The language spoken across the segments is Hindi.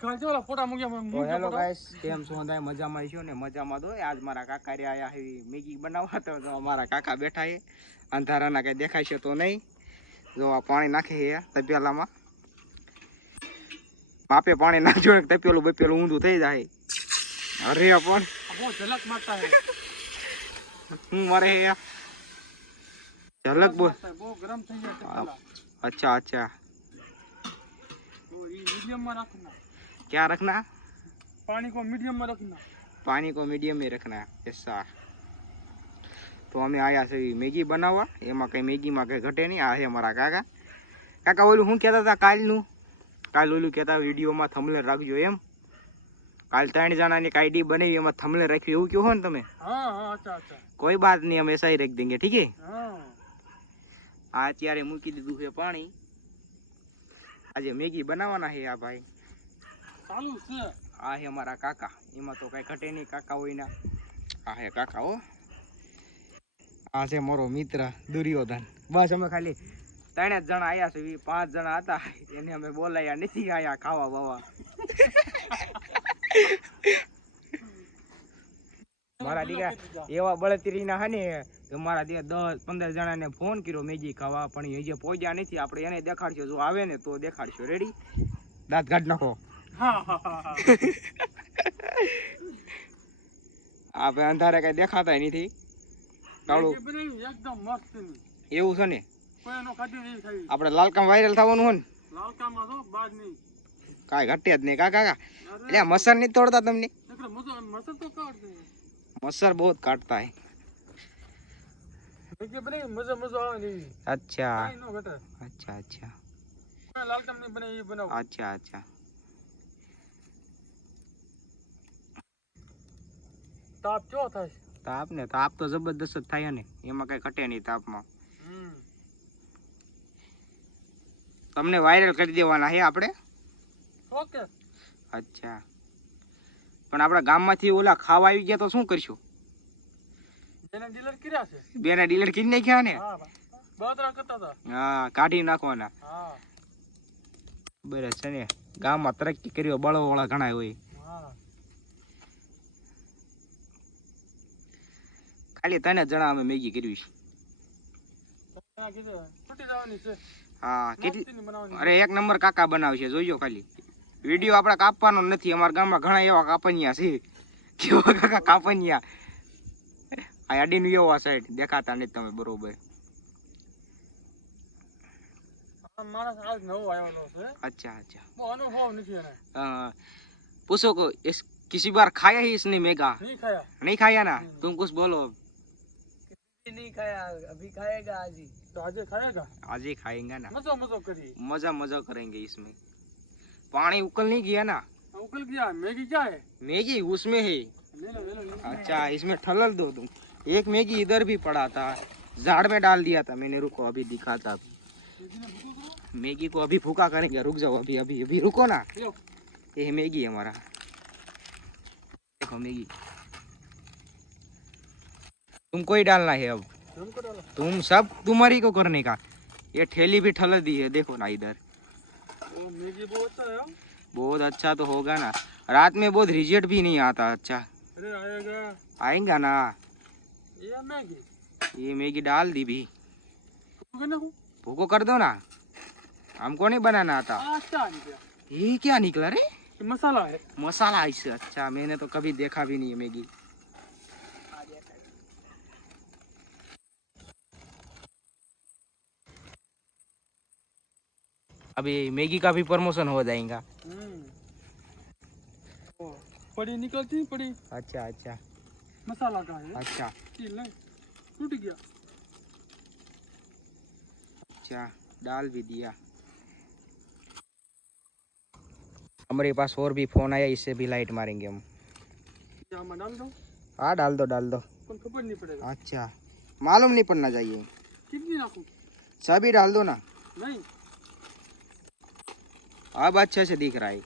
હેલો ગાઈસ, કેમ છો? બધા મજામાં છો ને? મજામાં તો આજ મારા કાકા રે આયા હે મેગી બનાવવા. તો અમારા કાકા બેઠા હે અંધારાના, કઈ દેખાય છે તો નહીં. જો આ પાણી નાખે હે તપેલામાં. બાપે પાણી નાખજો ને તપેલું બપેલું ઊંધું થઈ જાય. અરે પણ બહુ ઝલક મારતા હે. હું મારે હે ઝલક બહુ ગરમ થઈ જાય. अच्छा अच्छा, तो ये मीडियम में रखना। क्या रखना? पानी को मीडियम में रखना। पानी को मीडियम में रखना, ऐसा। तो અમે આયા છે મેગી બનાવવા. એમાં કઈ મેગીમાં કઈ ઘટે નહીં. આ છે મારા કાકા. કાકા ઓલું શું કહેતા હતા કાલનું? કાલ ઓલું કહેતા વિડીયોમાં થંબનેલ રાખજો એમ. કાલ 3 જણાની આઈડી બનાવી, એમાં થંબનેલ રાખ્યું એવું કહો ને તમે? હા હા, અચ્છા અચ્છા, કોઈ બાત નહીં, हम ऐसा ही रख देंगे, ठीक है? હા, આ અત્યારે મૂકી દીધું છે પાણી. આજે મેગી બનાવવાના છે આ ભાઈ. ચાલુ છે. આ છે અમારા કાકા. એમાં તો કઈ ઘટે નહીં કાકા હોય ના. આ છે કાકા હો. આ છે મારો મિત્ર દુર્યોધન. બસ અમે ખાલી 3 જ જણા આયા છે. 5 જણા હતા એને અમે બોલાયા નથી આયા ખાવા બાવા. મારા દીકરા એવા બળતરીના હે ને, મારા દીકરા 10-15 જણાને ફોન કર્યો મેગી ખાવા, પણ એ જે પહોંચ્યા નથી. આપણે એને દેખાડશો, જો આવે ને તો દેખાડશો. રેડી? દાંત કાઢ નાખો. આ ભાઈ અંધારે કઈ દેખાતા નથી. એકદમ મસ્ત એવું છે ને. આપણે લાલકામ વાયરલ થવાનું હોય ને. લાલકામાં તો બાદ નહીં કાંઈ ઘટે જ નહીં. કાકા એટલે મસર નહીં તોડતા તમને? मसर बहुत काटता है. अच्छा अच्छा अच्छा, अच्छा अच्छा. તાપ કેવો થાય? તાપ ને તાપ તો જબરદસ્ત થાય ને, એમાં કઈ ઘટે નહીં તાપમાં. તમને વાયરલ કરી દેવાના છે આપણે. ઓકે, અચ્છા. પણ આપણા ગામમાંથી ઓલા ખાવા આવી ગયા તો શું કરશું? બેના ડીલર કર્યા છે. બેના ડીલર કરી નાખ્યા ને. હા, બળતરા કરતા હતા. હા, કાઢી નાખવાના. હા, બરાબર છે ને. ગામમાં તરક્કી કર્યો બળો વાળા ઘણા હોય. હા, ખાલી 3 જણા અમે મેગી કરવી છે. હા, કેટલી? અરે 1 નંબર કાકા બનાવશે, જોઈજો ખાલી. વિડીયો આપણે કાપવાનો નથી. અમારા ગામમાં ઘણા એવા કાપનિયા છે. કેવા કાકા કાપનિયા? આ અડીનું એવા સાઈડ દેખાતા નથી તમે બરોબર. अच्छा अच्छा, पूछो को इस किसी बार खाया ही इसने मेगा? नहीं खाया ना? तुम कुछ बोलो. नहीं खाया, अभी खाएगा आज ही. तो आज खाएगा? आज ही खाएंगे ना. मजा मजा करिए. मजा मजा करेंगे इसमें. पानी उकल नहीं गया ना? उकल गया. मैगी क्या है? मैगी उसमें है. अच्छा, इसमें ठलल दो तुम. एक मैगी इधर भी पड़ा था, झाड़ में डाल दिया था मैंने. रुको अभी दिखाता. मैगी को अभी फूका करेंगे. रुक जाओ, अभी अभी अभी रुको ना. ये मैगी हमारा. देखो मैगी. तुमको ही डालना है अब. तुम सब तुम्हारी को करने का. ये ठेली भी ठलल दी है, देखो ना इधर. मैगी बहुत अच्छा है. बहुत अच्छा तो होगा ना. रात में बहुत रिजल्ट भी नहीं आता. अच्छा, अरे आएगा. आएगा ना. ये मैगी डाल दी भी. भूको कर दो ना. हमको नहीं बनाना आता. अच्छा, ये क्या निकला रे? मसाला है. मसाला ऐसे? अच्छा, मैंने तो कभी देखा भी नहीं है मैगी. अभी मैगी का भी प्रमोशन हो जाएगा. पड़ी निकलती पड़ी. अच्छा अच्छा, मसाला का है. अच्छा, टूट गया. अच्छा, डाल भी दिया. हमारे पास और भी फोन आया, इससे भी लाइट मारेंगे हम. डाल दो. हाँ डाल दो डाल दो. खबर नहीं पड़ेगा. अच्छा, मालूम नहीं पड़ना चाहिए. कितनी नाखूं? सभी डाल दो ना. नहीं, अब अच्छे से दिख रहा है.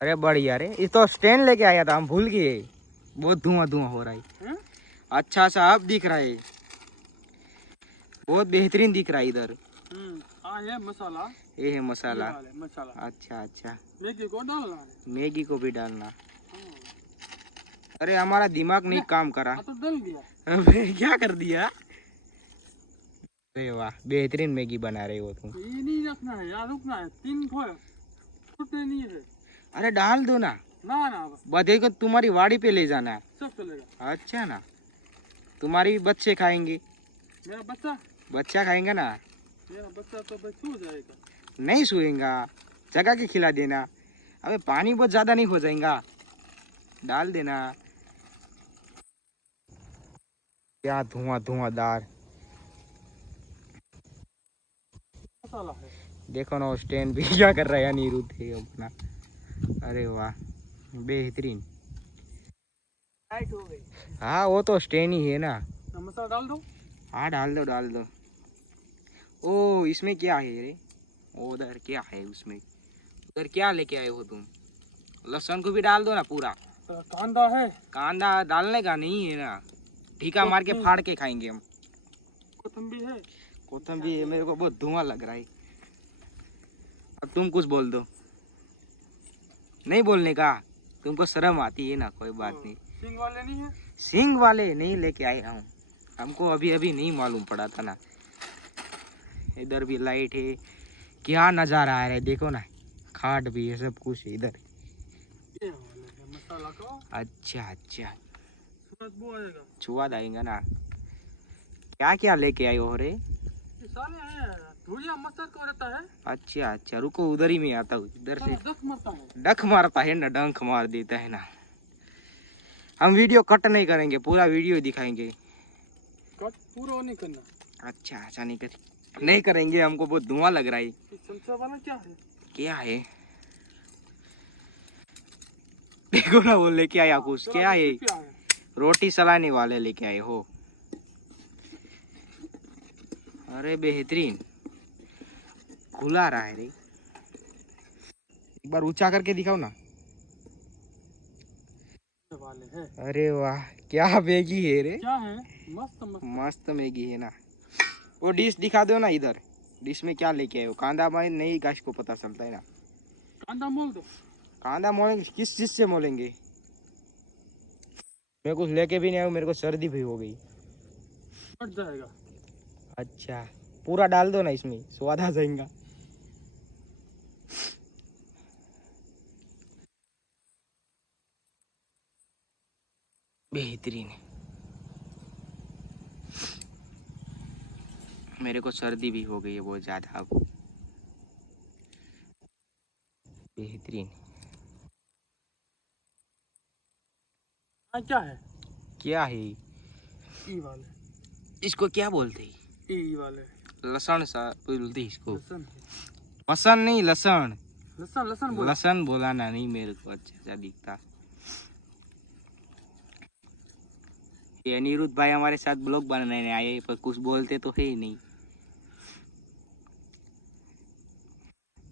अरे बढ़िया रे, ये तो स्टैंड लेके आया था, हम भूल गए. बहुत धुआं धुआं हो रहा है. अच्छा सा अब दिख रहा है. बहुत बेहतरीन दिख रहा है इधर. हाँ ये मसाला, ये है मसाला। मसाला। अच्छा अच्छा, मैगी को डालना है। मैगी को भी डालना। अरे हमारा दिमाग नहीं काम करा। तो डल गया। अबे क्या कर दिया? अरे वाह, बेहतरीन मैगी बना रहे हो तुम। ये नहीं रखना है यार, रुकना है। 3 फुटने नहीं है। अरे डाल दो ना। ना ना बधे को तुम्हारी वाड़ी पे ले जाना है। सब चलेगा। अच्छा ना, तुम्हारी बच्चे खाएंगे। मेरा बच्चा? बच्चा खाएंगे ना। मेरा बच्चा तो भाई सो जाएगा। नहीं सोएगा, जगा के खिला देना। अबे पानी बहुत ज्यादा नहीं हो जाएगा, डाल देना। क्या धुआं धुआंदार। मसाला है। देखो ना स्टैंड भी क्या कर रहा है अनिरुद्ध अपना। अरे वाह, बेहतरीन। टाइट हो गई। हाँ वो तो स्टैंड ही है ना। मसाला डाल दो। हाँ डाल दो डाल दो। ओ इसमें क्या है रे? उधर क्या है उसमें? उधर क्या लेके आए हो तुम? लहसुन को भी डाल दो ना पूरा। कांदा है। कांदा डालने का नहीं है ना, ठीका मार के फाड़ के खाएंगे हम। कोथिंबीर है। कोथिंबीर है, मेरे को बहुत धुआं लग रहा है। अब तुम कुछ बोल दो। नहीं बोलने का? तुमको शर्म आती है ना, कोई बात नहीं। सींग वाले नहीं है? सींग वाले नहीं लेके आए हूँ, हमको अभी अभी नहीं मालूम पड़ा था ना। इधर भी लाइट है, क्या नजारा आ रहा है देखो ना, खाट भी है, सब कुछ है इधर। ये वाले है मसाला को। अच्छा अच्छा, खुशबू आएगा। स्वाद आएगा ना। क्या क्या लेके आए हो रे? ये साले हैं, धुलिया मच्छर को रहता है। अच्छा अच्छा, रुको उधर ही मैं आता हूँ, इधर से। डक मारता है। डक मारता है ना, डंक मार देता है ना। हम वीडियो कट नहीं करेंगे, पूरा वीडियो दिखाएंगे। कट पूरा नहीं करना। अच्छा अच्छा, नहीं करेंगे, हमको बहुत धुआं लग रहा है। चमचा वाला क्या है? क्या है? देखो ना वो लेके आया कुछ, क्या है? रोटी सलाने वाले लेके आए हो। अरे बेहतरीन, खुला रहा है रे। एक बार ऊंचा करके दिखाओ ना। वाले है। अरे वाह, क्या मैगी है रे? क्या है? मस्त मस्त मस्त मैगी है ना। वो डिश दिखा दो ना इधर, डिश में क्या लेके आए हो? कांदा में नहीं, गाछ को पता चलता है ना। कांदा मोल दो। कांदा मोलेंगे? किस चीज से मोलेंगे? मैं कुछ लेके भी नहीं आया, मेरे को सर्दी भी हो गई। कट जाएगा। अच्छा, पूरा डाल दो ना, इसमें स्वाद आ जाएगा। बेहतरीन है। मेरे को सर्दी भी हो गई है बहुत ज्यादा अब। बेहतरीन। क्या है? क्या है? ई वाले। इसको क्या बोलते हैं? ई वाले लसन सा बोलते हैं इसको। लसन। मसन नहीं, लसन। लसन लसन बोला। लसन बोला ना, नहीं मेरे को अच्छा सा दिखता। ये अनिरुद्ध भाई हमारे साथ ब्लॉग बनाने आए, पर कुछ बोलते तो है ही नहीं।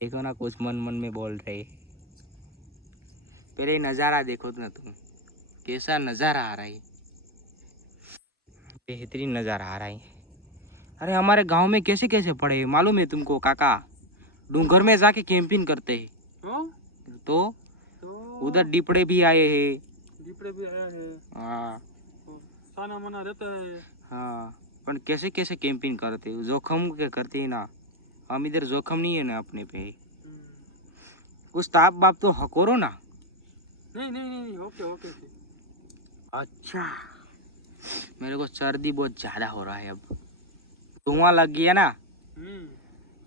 देखो ना, कुछ मन मन में बोल रहे। पहले नजारा देखो ना तुम, कैसा नजारा आ रहा है। बेहतरीन नजारा आ रहा है। अरे हमारे गांव में कैसे कैसे पड़े मालूम है तुमको काका? डूंगर में जाके कैंपिंग करते हैं। तो उधर डिपड़े भी आए हैं। डिपड़े भी आया है। हाँ खाना मना रहता है। हाँ, पर कैसे कैसे कैंपिंग करते हैं, जोखम के करते हैं ना। हम इधर जोखम नहीं है ना अपने पे। कुछ ताप बाप तो हकोरो ना। नहीं नहीं नहीं, ओके ओके। अच्छा, मेरे को सर्दी बहुत ज्यादा हो रहा है अब, धुआं लग गया ना।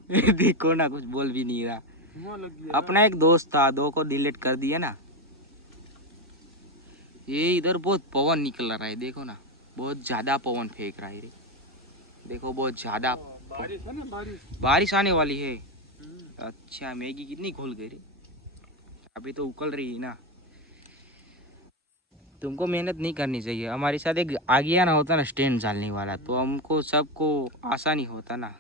देखो ना, कुछ बोल भी नहीं रहा। लग गया। अपना एक दोस्त था, दो को डिलीट कर दिया ना। ये इधर बहुत पवन निकल रहा है, देखो ना, बहुत ज्यादा पवन फेंक रहा है रे। देखो बहुत ज्यादा बारिश है ना, बारिश आने वाली है। अच्छा, मैगी कितनी घुल गई रे, अभी तो उकल रही है ना। तुमको मेहनत नहीं करनी चाहिए, हमारे साथ एक आगिया ना होता ना स्टैंड डालने वाला, तो हमको सबको आसानी होता ना।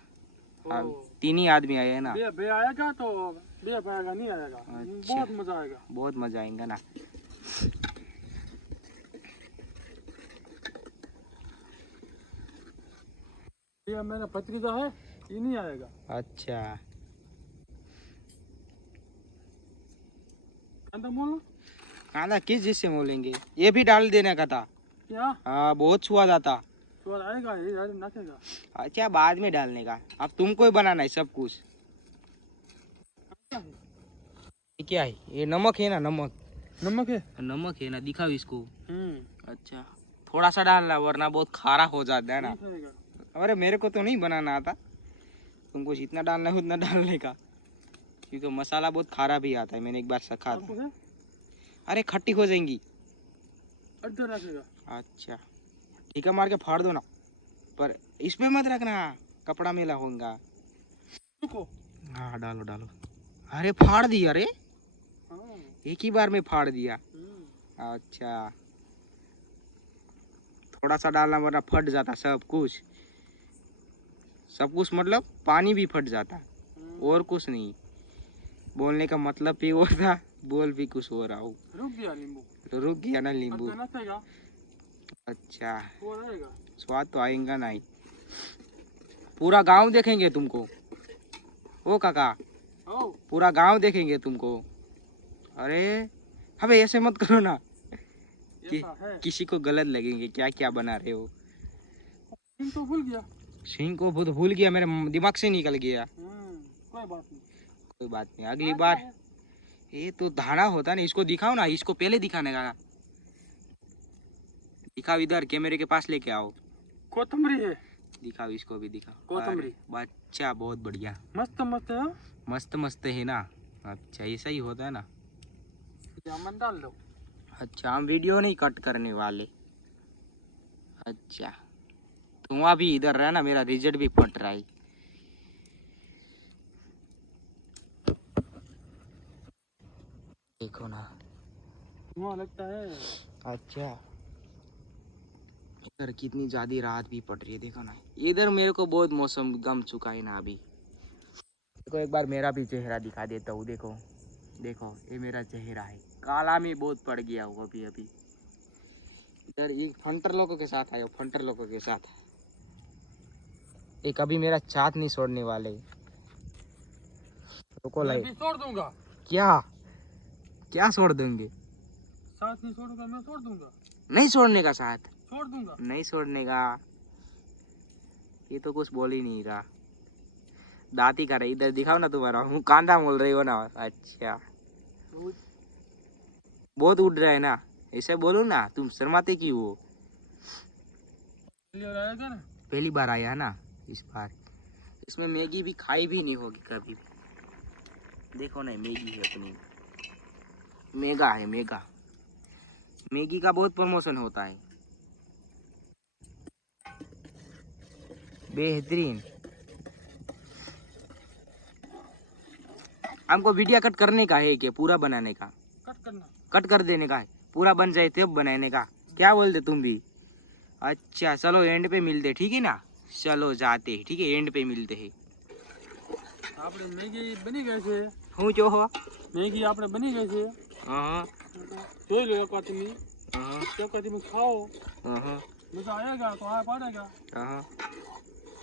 हम 3 ही आदमी आए हैं ना। बे आएगा तो बे आएगा, नहीं आएगा। अच्छा, बहुत मजा आएगा। बहुत मजा आएगा ना। ये मेरा भतीजा है। ये नहीं आएगा। अच्छा कांदा मोल कांदा किस चीज से मोलेंगे? ये भी डाल देने का था। क्या हाँ बहुत स्वाद आता। स्वाद आएगा, ये यार नाचेगा। अच्छा बाद में डालने का, अब तुमको ही बनाना है सब कुछ। क्या है? ये क्या है? ये नमक है ना, नमक। नमक है। नमक है ना, दिखाओ इसको। हम्म। अच्छा थोड़ा सा डालना वरना बहुत खारा हो जाता है ना। नहीं खाएगा। अरे मेरे को तो नहीं बनाना आता, तुमको जितना डालना है उतना डालने का, क्योंकि मसाला बहुत खारा भी आता है, मैंने एक बार सखा आपको था। है? अरे खट्टी हो जाएंगी। अड्डा रखेगा। अच्छा ठीक है, मार के फाड़ दो ना, पर इसमें मत रखना, कपड़ा मेला होगा। रुको। हाँ डालो डालो। अरे फाड़ दिया, अरे हाँ। एक ही बार में फाड़ दिया। हम्म। अच्छा थोड़ा सा डालना वरना फट जाता सब कुछ। सब कुछ मतलब पानी भी फट जाता, और कुछ नहीं। बोलने का मतलब भी वो था, बोल भी कुछ हो रहा हूँ। रुक गया नींबू। तो रुक गया ना नींबू। अड्डा नाचेगा। अच्छा स्वाद आएगा। स्वाद तो आएगा नहीं। पूरा गांव देखेंगे तुमको ओ काका, ओ पूरा गांव देखेंगे तुमको। अरे अबे ऐसे मत करो ना, ऐसा है। किसी को गलत लगेंगे क्या क्या बना रहे हो। सिंह तो भूल गया। सिंह को बहुत भूल गया, मेरे दिमाग से निकल गया। कोई बात नहीं। कोई बात नहीं, अगली बार। ये तो धाना होता ना, इसको दिखाओ ना, इसको पहले दिखाने का ना। दिखाओ इधर, कैमरे के पास लेके आओ। कोतमरी है। दिखाओ इसको भी दिखाओ। कोतमरी। अरे, बच्चा बहुत बढ़िया, मस्त मस्त है। मस्त मस्त है ना। अच्छा ऐसा ही होता है ना। जामन डाल दो। अच्छा हम वीडियो नहीं कट करने वाले। अच्छा तुम अभी इधर रहना, मेरा रिजल्ट भी फट रहा है। देखो ना। धुआं लगता है। अच्छा इधर कितनी ज्यादा रात भी पड़ रही है, देखो ना। इधर मेरे को बहुत मौसम गम चुका है ना अभी। देखो एक बार मेरा भी चेहरा दिखा देता हूँ। देखो देखो ये मेरा चेहरा है, काला में बहुत पड़ गया हूँ अभी अभी। इधर ये फंटर लोगों के साथ आयो, फंटर लोगों के साथ। एक अभी मेरा साथ नहीं छोड़ने वाले। रुको मैं लाइट। भी छोड़ दूंगा। क्या क्या छोड़ देंगे? साथ नहीं छोड़ूंगा, मैं छोड़ दूंगा। नहीं छोड़ने का साथ? छोड़ दूंगा। नहीं छोड़ने का, ये तो कुछ बोल ही नहीं रहा। दाती कर रही, इधर दिखाओ ना तुम्हारा, हूँ कांदा बोल रही हो ना। अच्छा बहुत उड़ रहा है ना, ऐसे बोलो ना, तुम शर्माते क्यों हो? आएगा ना। पहली बार आया ना इस बार। इसमें मैगी भी खाई भी नहीं होगी कभी भी। देखो ना मैगी है अपनी, मेगा है मेगा। मैगी का बहुत प्रमोशन होता है, बेहतरीन। हमको वीडियो कट करने का है क्या, पूरा बनाने का? कट करना। कट कर देने का है, पूरा बन जाए तब बनाने का। क्या बोलते तुम भी? अच्छा चलो एंड पे मिलते, ठीक है ना। चलो जाते हैं, ठीक है एंड पे मिलते हैं। આપણે મેગી બની ગઈ છે। હું જો હો મેગી આપણે બની ગઈ છે। હા જોઈ લો એકવાર તમે। હા એકવાર તમે ખાઓ, હા મજા આएगा તો આ પાડેगा, હા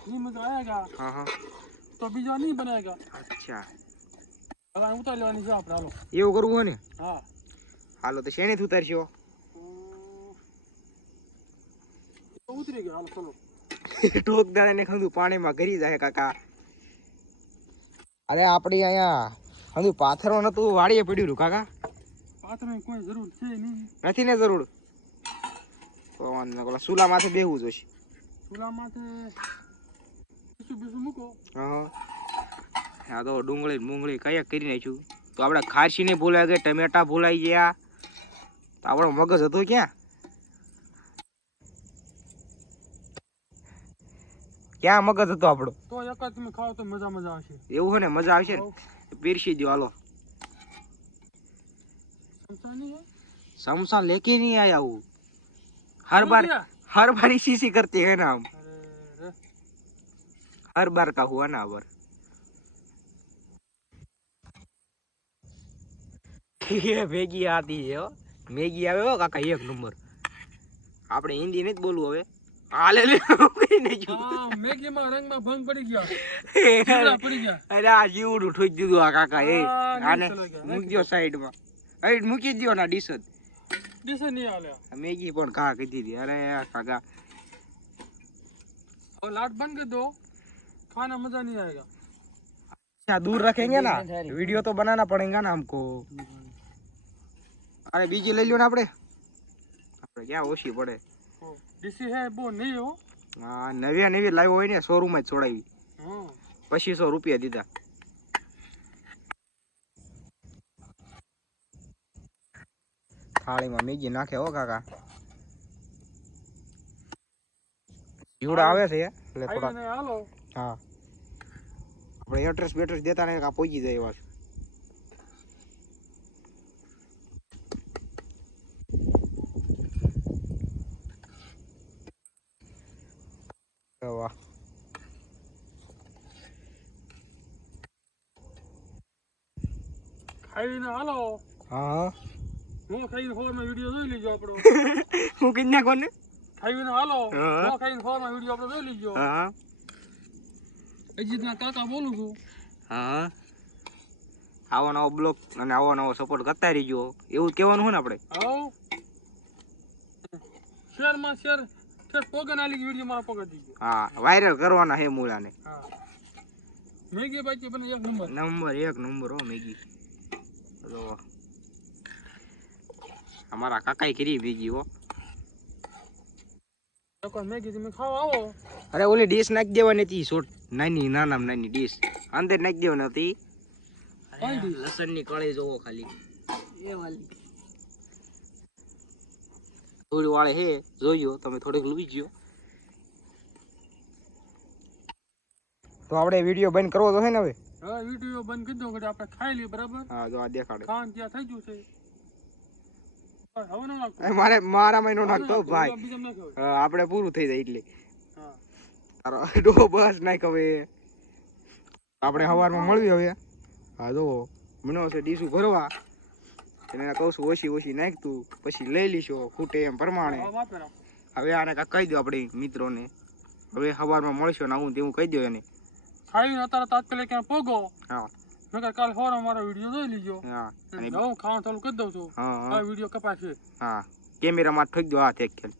नहीं मजा आएगा હા હા तो બીજા નહીં બનેगा। અચ્છા હવે ઉતારી લેવાની છે આપણે, હાલો। એવું કરવું હોય ને? હા હાલો તો શેને ઉતારશો? તો ઉતરી ગયો, હાલો ચલો। ટોક દાડા ને ખંદુ પાણીમાં ગરી જાય કાકા। અરે આપડી અહીંયા ખંદુ પાથરો નતું વાડીએ પડ્યું રહ્યું કાકા। પાથરની કોઈ જરૂર છે નહીં। નથી ને જરૂર તો ઓલા સુલા માથે બેહવું જોઈશે। ચૂલા માથે બીસું બીસું મૂકો। હા આ તો ડુંગળી મુંગળી કયા કરી નાખ્યું। તો આપણે ખારસી ને ભૂલાઈ ગઈ, ટમેટા ભૂલાઈ ગયા, તો આપણો મગજ હતો ક્યાં? ક્યાં મગજ હતો આપણો? તો એકવાર તમે ખાઓ તો મજા મજા આવશે। એવું હોય ને, મજા આવશે ને। પીરસી દો હાલો। સમસા નહીં है? समोसा लेके नहीं आया हूँ, भूल गया? हर बार इसी से करते हैं ना हम। अरे हर बार का हुआ ना अबर। ये मैगी आती है हो, मैगी आवे हो काका एक नंबर। આપણે હિન્દી નથી બોલવું હવે, હાલે લે કઈ નહીં જો આ મેગીમાં રંગમાં ભંગ પડી ગયા જીવડા પડી ગયા અરે આ જીવડું ઠોકી દીધું આ કાકા એ આ નહીં આને ચલાઈ ગયા. મૂકી દો સાઈડમાં અહીં મૂકી દો ના ડીશ જ દિશે નહીં હાલે મેગી પણ ઘા કરી દીધી અરે કાકા और लाइट बंद कर दो खाना मजा नहीं आएगा अच्छा दूर रखेंगे ना वीडियो तो बनाना पड़ेगा ना हमको अरे बीजी ले लो ना આપણે ક્યાં ઓછી પડે डीसी है वो नहीं हो હા નવી લાવ્યો હોય ને શોરૂમ માં જ છોડાવી हाँ 2500 રૂપિયા દીધા થાળીમાં મેગી નાખે હો કાકા જીવડા આવે છે એટલે થોડા खाई हालो હા આપણે એડ્રેસ બેટ્રેસ દેતા ને કા પહોંચી જાય એવા છે. વાહ खाई हालो હા હું ખાઈને ફોરમાં વિડિયો જોઈ લીજો આપણો હું કઈ નાખો ને ખાઈને હાલો હા. હું ખાઈને ફોરમાં વિડિયો આપણો જોઈ લીજો હા અજીતના કાકા બોલું છું હા આવો નવો બ્લોગ અને આવો નવો સપોર્ટ કરતા રહીજો એવું જ કહેવાનું હોય ને આપણે આવો શેરમાં શેર કે પોગન આલી વિડિયો મારા પકડ દીજો હા વાયરલ કરવાના હે મૂળાને હા મેગી બાકી બને એક નંબર નંબર 1 નંબર હો મેગી જો અમારા કાકાએ કરી મેગી હો તો મેગી તમે ખાવા આવો અરે ઓલી ડીશ નાખી દેવાની હતી શોર્ટ નાની ડીશ અંદર નાખી દેવાની હતી કઈ ડીશ? લસણની કળી જોવો ખાલી એ વાલી થોડી વાળે હે જોયો તમે થોડીક લૂઈ ગયો તો આપણે વિડિયો બંધ કરવો તો છે ને હવે હા વિડિયો બંધ કરી દો કે આપણે ખાઈ લઈએ બરાબર હા જો આ દેખાડે ખાન ત્યાં થઈ ગયું છે હવે ન નાખો મારા મહિનો નાખતો ભાઈ બીજા નાખો આપણે પૂરું થઈ જાય એટલે હા તારો ડો બસ નાખ હવે આપણે સવારમાં મળવી હવે હા જો મનો છે ડીશું ભરવા એને કહું છું ઓછી નાખ તું પછી લઈ લીશો ખૂટે એમ પ્રમાણે હા વાત બરાબર હવે આને કાંઈક કહી દો આપણે મિત્રોને હવે સવારમાં મળશો ને આવું તેવું કહી દો એને ખાઈને અત્યારે તાત્કાલિક ક્યાં પોગો હા નકર કાલ સવારે મારો વિડિયો જોઈ લીજો હા અને હું ખાવાનું ચાલુ કરી દઉં છું હા આ વિડિયો કપાશે હા કેમેરામાં ઠોકી દો હાથ એક ખેલ